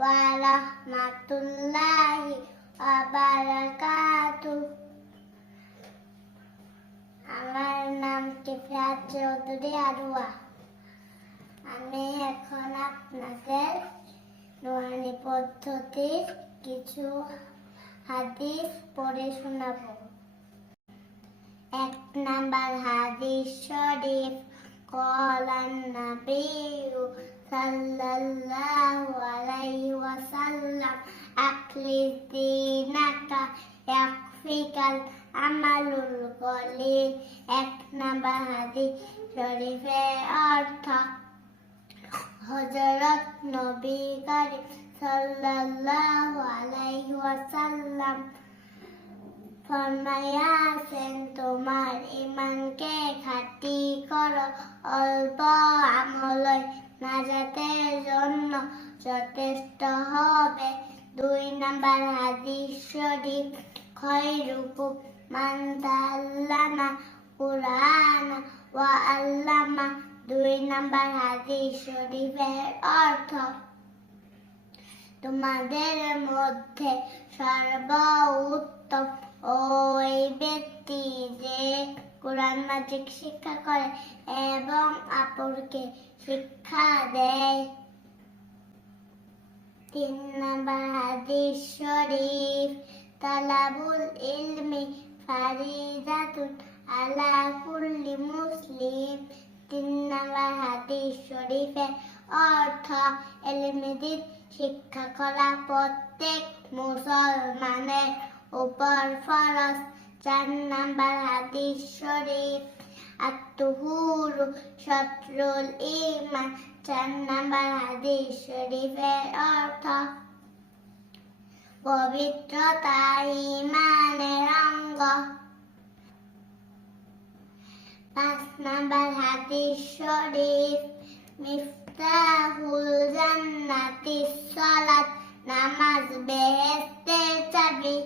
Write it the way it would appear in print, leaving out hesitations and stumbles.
ওয়া রাহমাতুল্লাহি ওয়া বারাকাতুহু। আমার নাম কিফায়াত চৌধুরী আরুয়া। আমি এখন আপনাদের নুরানি পদ্ধতির কিছু হাদিস পড়ে শোনাবো। 1 নাম্বার হাদিস শরীফ, ক্বালান নাবিয়্যু সাল্লাল্লাহু আলাইহি ওয়াসাল্লাম, আখলিস দীনাকা ইয়াকফিকাল আমালুল কলিল। 1 নাম্বার হাদিস শরীফের অর্থ, হযরত নবী করিম সাল্লাল্লাহু আলাইহি ওয়াসাল্লাম ফরমায়াছেন, তোমার ঈমানকে খাঁটি করো, অল্প আমলই নাজাতের জন্য যথেষ্ট হবে। 2 নাম্বার হাদিস শরীফ, খায়রুকুম মান তাআল্লামা কুরআনা ওয়া আল্লামা। 2 নাম্বার হাদিস শরীফের অর্থ, তোমাদের মধ্যে সর্বোত্তম ওই ব্যক্তি যে কোরআন মাজিদ শিক্ষা করে এবং অপরকে শিক্ষা দেয়। 3 নাম্বার হাদিস শরীফ, তালাবুল ইলমি ফারিদাতুন আলা কুল্লি মুসলিম। 3 নাম্বার হাদিস শরীফের অর্থ, ইলম শিক্ষা করা প্রত্যেক মুসলমানের উপর ফরজ। 4 নাম্বার হাদিস শরীফ, আত-তুহুরু শাতরুল ঈমান। 4 নাম্বার হাদিস শরীফের অর্থ, পবিত্রতা ঈমানের অঙ্গ। 5 নাম্বার হাদিস শরীফ, মিফতাহুল জান্নাতিস সালাত, নামাজ বেহেশতের চাবি।